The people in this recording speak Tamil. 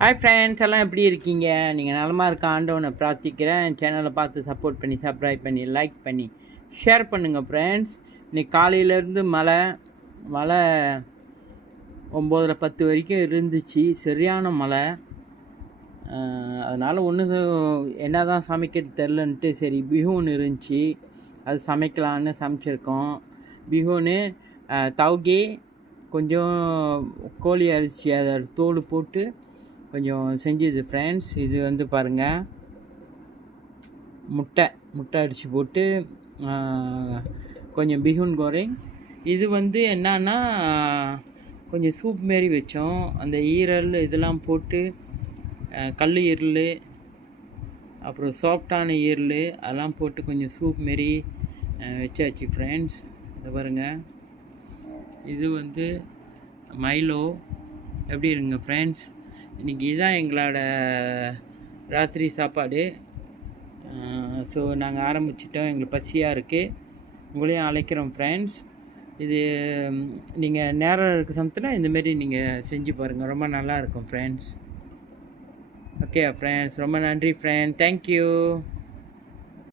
ஹாய் ஃப்ரெண்ட்ஸ், எல்லாம் எப்படி இருக்கீங்க? நீங்கள் நலமாக இருக்க ஆண்டவனை பிரார்த்திக்கிறேன். சேனலை பார்த்து சப்போர்ட் பண்ணி, சப்ஸ்கிரைப் பண்ணி, லைக் பண்ணி, ஷேர் பண்ணுங்கள் ஃப்ரெண்ட்ஸ். இன்றைக்கி காலையிலேருந்து மழை 9:10 வரைக்கும் இருந்துச்சு. சரியான மழை. அதனால் என்ன தான் சமைக்கிறது தெரிலன்ட்டு சரி பிஹூன் இருந்துச்சு, அது சமைக்கலான்னு சமைச்சிருக்கோம். பிஹூனு தவுகி கொஞ்சம் கோழி அரிசி அதை தோல் போட்டு கொஞ்சம் செஞ்சது ஃப்ரெண்ட்ஸ். இது வந்து பாருங்கள், முட்டை அடித்து போட்டு கொஞ்சம் பிஹூன் கோரிங். இது வந்து என்னன்னா கொஞ்சம் சூப் மாரி வச்சோம். அந்த ஈரல் இதெல்லாம் போட்டு கல் ஈரல், அப்புறம் சாஃப்டான ஈரல் அதெல்லாம் போட்டு கொஞ்சம் சூப் மாரி வச்சாச்சு ஃப்ரெண்ட்ஸ். இதை பாருங்கள், இது வந்து மைலோ. எப்படி இருங்க ஃப்ரெண்ட்ஸ்? இன்றைக்கி இதுதான் எங்களோட ராத்திரி சாப்பாடு. ஸோ நாங்கள் ஆரம்பிச்சிட்டோம். எங்களுக்கு பசியாக இருக்குது. உங்களையும் அழைக்கிறோம் ஃப்ரெண்ட்ஸ். இது நீங்கள் நேரம் இருக்க சமயத்தில் இந்தமாரி நீங்கள் செஞ்சு பாருங்கள், ரொம்ப நல்லா இருக்கும் ஃப்ரெண்ட்ஸ். ஓகே ஃப்ரெண்ட்ஸ், ரொம்ப நன்றி ஃப்ரெண்ட், தேங்க்யூ.